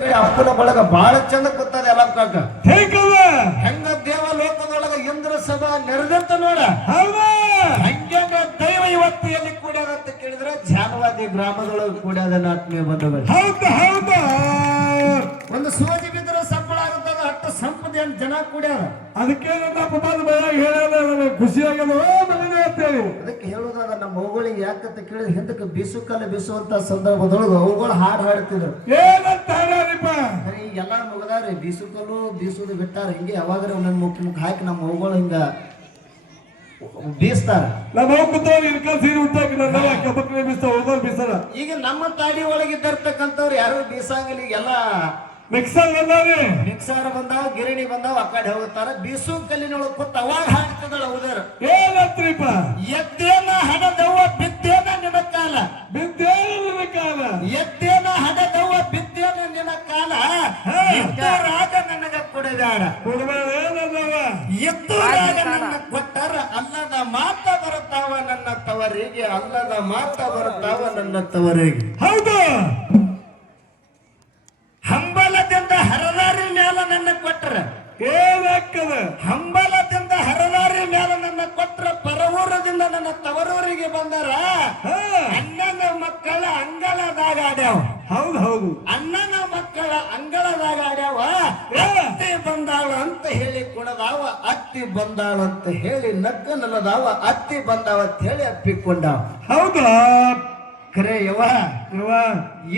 ಅಪ್ಪನ ಬಳಗ ಬಹಳ ಚಂದ ಕೂತದ ಎಲ್ಲ ಕಾಕ ಹೇಗವ ಹೆಂಗ ದೇವ ಲೋಕದೊಳಗ ಇಂದ್ರ ಸಭಾ ನೆರೆದಂತ ನೋಡ ಹೌದಾ ಹಂಗ ದೈವ ಇವತ್ತು ಎಲ್ಲಿ ಕೂಡ್ಯಾದ ಅಂತ ಕೇಳಿದ್ರೆ ಜಾನವಾದಿ ಗ್ರಾಮದೊಳಗೆ ಕೂಡ್ಯಾದ ಆತ್ಮೀಯ ಬಂಧುಗಳು. ಹೌದಾ ಹೌದಾ ಒಂದು ಸೋಜಿ ಬಿದ್ದರೆ ಸಂಬಳ ಆಗುತ್ತದ ಅಟ್ಟ ಸಂಪದ ಏನ್ ಜನ ಕೂಡ್ಯಾರ. ಅದಕ್ಕೆ ನನ್ನ ಪದಾದ ಭಯ ಹೇಳೋದು ಖುಷಿಯಾಗಲ್ಲ ನನಗೆ ಅಂತೇಳಿ ಅದಕ್ಕೆ ಹೇಳೋದಾದ ನಮ್ಮ ಅವುಗಳಿಗೆ ಯಾಕಂತ ಕೇಳಿದ್ರೆ ಹಿಂದಕ್ಕೆ ಬೀಸುಕಾಲ ಬೀಸುವಂತ ಸಂದರ್ಭದೊಳಗೆ ಅವುಗಳು ಹಾಡು ಹಾಡ್ತಿದ್ರು. ಏನಂತ ಹಾಡ್ಯಾರಿಪ್ಪ ಎಲ್ಲಾ ಮುಗದಾರೆ ಬೀಸುಕಲ್ಲು ಬೀಸುದು ಬಿಟ್ಟಾರ ಹಿಂಗೆ ಯಾವಾಗ್ರೆ ಒಂದೊಂದು ಮುಖ ಹಾಕಿ ನಮ್ಮ ಅವುಗಳು ಹಿಂಗ ಬೀಸ್ತಾರ. ನಮ್ಮ ಹೋಗ್ತಾವ ಇರ್ಕಲ್ ಸೀರೆ ಉಂಟಾಕಿ ನನ್ನ ಕಬಕ್ರೆ ಬೀಸ್ತಾವ ಹೋಗೋದು ಬೀಸಲ್ಲ. ಈಗ ನಮ್ಮ ತಾಡಿ ಒಳಗಿದ್ದರ್ತಕ್ಕಂಥವ್ರು ಯಾರು ಬೀಸಂಗಿಲ್ಲ. ಈಗೆಲ್ಲ ಮಿಕ್ಸರ್ ಬಂದಾವೆ ಮಿಕ್ಸರ್ ಬಂದಾವ ಗಿರಣಿ ಬಂದಾವ ಆ ಕಡೆ ಹೋಗುತ್ತಾರ. ಬೀಸು ಕಲ್ಲಿನೊಳಗೆ ಕೂತ್ ಅವಾಗ ಹಾಡ್ತದಳ ಉದರ ಏನಂತ್ರಿಪ್ಪ ಎದ್ದೇನ ಹಡದವ್ವ ಬಿದ್ದೇನ ನಿನ್ನ ಕಾಲ ಬಿದ್ದೇನ ಕಾಲ ಎದ್ದೇನ ಹಡದವ್ವ ಬಿದ್ದೇನ ನಿನ್ನ ಕಾಲ ರಾಗ ನನಗ ಕೊಡಬೇಡ ಕೊಡಬೇಡ ಏನದವ ಎದ್ದು ರಾಗ ನನ್ನ ಕೊಟ್ಟರ ಅಲ್ಲದ ಮಾತ ಬರುತ್ತಾವ ನನ್ನ ತವರಿಗೆ ಅಲ್ಲದ ಮಾತ ಬರುತ್ತಾವ ನನ್ನ ತವರಿಗೆ. ಹೌದು ಹಂಬಲದಿಂದ ಹರದಾರಿ ಮ್ಯಾಲ ನನ್ನ ಕೊಟ್ಟರ ಏನಾಗ್ತದ ಹಂಬಲದಿಂದ ಹರದಾರಿ ಮ್ಯಾಲ ನನ್ನ ಕೊಟ್ಟರ ಪರವೂರದಿಂದ ನನ್ನ ತವರೂರಿಗೆ ಬಂದರ ಅಣ್ಣನ ಮಕ್ಕಳ ಅಂಗಳದಾಗ ಆಡ್ಯಾವ. ಹೌದು ಹೌದು ಅಣ್ಣನ ಮಕ್ಕಳ ಅಂಗಳದಾಗ ಆಡ್ಯಾವ. ಅತ್ತಿ ಬಂದಾಳ ಅಂತ ಹೇಳಿ ಕುಣದಾವ ಅತ್ತಿ ಬಂದಾಳ ಅಂತ ಹೇಳಿ ನಗ್ಗ ನಲ್ಲದಾವ ಅತ್ತಿ ಬಂದಾವ ಅಂತ ಹೇಳಿ ಅಪ್ಪಿಕೊಂಡಾವ. ಹೌದಾ ಖರೆ ಯವ ಯವ್ವ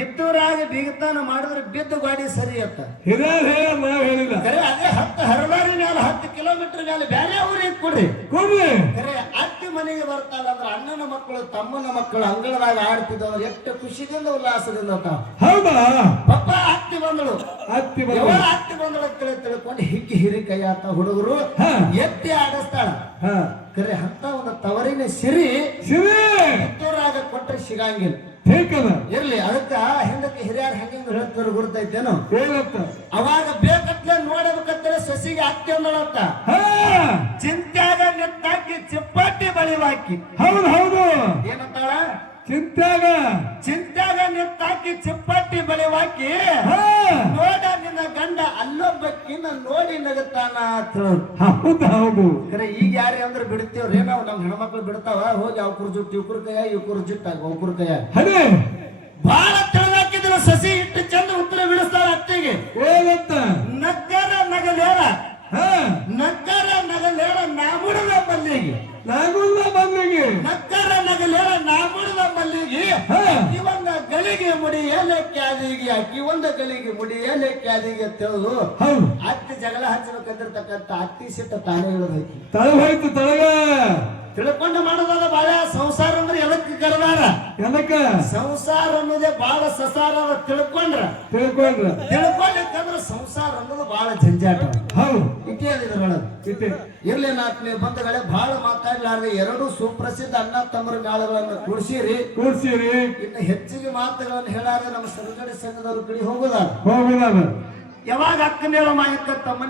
ಇದ್ದೂರಾಗ ಬೀಗತಾನ ಮಾಡಿದ್ರೆ ಬಿದ್ದು ಗಾಡಿ ಸರಿ ಅತ್ತ ಹಿರಿಯರು ಹೇಳ ನಾವ್ ಹೇಳಿಲ್ಲ ಖರೆ ಅದೇ 10 ಹರದಾರಿ ಮ್ಯಾಲ 10 ಕಿಲೋಮೀಟರ್ ಮ್ಯಾಲ ಬೇರೆ ಊರಿಗೆ ಕೊಡ್ರಿ ಕೊಡ್ರಿ ಖರೆ ಅತ್ತಿ ಮನೆಗೆ ಬರ್ತಾಳ ಅಂದ್ರೆ ಅಣ್ಣನ ಮಕ್ಕಳು ತಮ್ಮನ ಮಕ್ಕಳು ಅಂಗಳದಾಗ ಆಡ್ತಿದ್ದವ್ರು ಎಷ್ಟು ಖುಷಿದಿಂದ ಉಲ್ಲಾಸದಿಂದ ತಾವ. ಹೌದಾ ಪಪ್ಪ ಅತ್ತಿ ಬಂದಳು ಅತ್ತಿ ಯವ ಅತ್ತಿ ಬಂದಳು ತಿಳ್ಕೊಂಡು ಹಿಕ್ಕಿ ಹಿರಿ ಕೈ ಆತ ಹುಡುಗರು ಎತ್ತಿ ಆಡಿಸ್ತಾಳ. ಖರೆ ಅಂತ ಒಂದು ತವರಿನ ಸಿರಿ ಕಿತ್ತೂರಾಗ ಕೊಟ್ಟರೆ ಸಿಗಂಗಿಲ್ಲ. ಹೇಗದ ಇರ್ಲಿ ಅದಕ್ಕ ಹಿಂದಕ್ಕೆ ಹಿರಿಯರು ಹೆಂಗ ಹೇಳ್ತಾರೆ ಗುರ್ತೈತೇನು ಏನಂತ ಅವಾಗ ಬೇಕತ್ಲೆ ನೋಡಬೇಕಂತೇಳಿ ಸೊಸಿಗೆ ಅತ್ತಿ ಅಂದಳತ್ತ ಚಿಂತ್ಯಾಗ ನೆತ್ತಾಕಿ ಚಿಪ್ಪಾಟಿ ಬಳಿವಾಕಿ. ಹೌದು ಹೌದು ಏನಂತಾಳ ಚಿಂತ್ಯಾಗ ನೆತ್ತಾಕಿ ಚಿಪ್ಪಾಟಿ ಬಳಿವಾಕಿ ನೋಡ ನಿನ್ನ ಗಂಡ ಅಲ್ಲೊಬ್ಬಕ್ಕಿನ್ನ ನೋಡಿ ನಗತಾನ ಅಂತ. ಹೌದು ಹೌದು ಖರೆ ಈಗ ಯಾರೇ ಅಂದ್ರೆ ಬಿಡ್ತೇವ್ರಿ ನಾವು ನಮ್ಮ ಹೆಣ್ಮಕ್ಳು ಬಿಡ್ತಾವ ಹೋಗಿ ಅವ್ರ ಜುಟ್ಟು ಇವ್ರ ಕೈಯ ಇವ್ರ ಜುಟ್ಟಾಗ ಅವ್ರ ಕೈಯ ಅದೇ ಬಹಳ ತಿಳಿದಾಕಿದ್ರು. ಸಸಿ ಇಟ್ಟು ಚಂದ ಉತ್ತರ ಬಿಡಿಸ್ತಾಳ ಅತ್ತಿಗೆ. ಏನಂತ ನಕ್ಕರ ನಗಲೇಳ ನಕ್ಕರ ನಗಲೇಳ ನಾಮುಡದ ಮಲ್ಲಿಗೆ ನಾಗುಲ್ಲ ಬಂದಿಗೆ ನಕ್ಕರ ನಗಲೇಳ ನಾಮುಡದ ಮಲ್ಲಿಗೆ ಇವನ್ನ ಗಳಿಗೆ ಮುಡಿ ಎಲೆ ಕ್ಯಾದಿಗೆ ಅಕ್ಕಿ ಒಂದ ಗಳಿಗೆ ಮುಡಿ ಎಲೆ ಕ್ಯಾದಿಗೆ ತಿಳಿದು ಅತ್ತಿ ಜಗಳ ಹಚ್ಚಬೇಕಂದಿರ್ತಕ್ಕಂಥ ಅತ್ತಿ ಸಿಟ್ಟ ತಾನೇ ಹೇಳೋದೈತಿ. ತಳ ಹೋಯ್ತು ತಳಗ ತಿಳ್ಕೊಂಡು ಮಾಡೋದಲ್ಲ ಬಾಳ ಸಂಸಾರ ಅಂದ್ರೆ ಎದಕ್ಕೆ ಕರೆದಾರ ಎದಕ್ಕ ಸಂಸಾರ ಅನ್ನೋದೇ ಬಾಳ ಸಸಾರ ತಿಳ್ಕೊಂಡ್ರ ತಿಳ್ಕೊಳ್ಬೇಕಂದ್ರ ಸಂಸಾರ ಅನ್ನೋದು ಬಾಳ ಜಂಜಾಟ. ಹೌದು ಇದ್ರೊಳಗೆ ಇರ್ಲಿ ನಾಲ್ಕನೇ ಬಂಧುಗಳೇ ಬಹಳ ಮಾತಾಡ್ಲಾರ್ದೆ 2 ಸುಪ್ರಸಿದ್ಧ ಅಣ್ಣ ತಮ್ಮರ ಮೇಳಗಳನ್ನು ಕೂಡ್ಸಿರಿ. ಇನ್ನು ಹೆಚ್ಚಿಗೆ ಮಾತುಗಳನ್ನು ಹೇಳಾದ್ರೆ ನಮ್ಮ ಸರಗಡೆ ಸಂಘದವ್ರ ಕಡೆ ಹೋಗುದಾರ ಹೋಗುದಾರ ಯಾವಾಗ ಅಕ್ಕನೇಳ ಮಾಯಕ್ಕ ತಮ್ಮ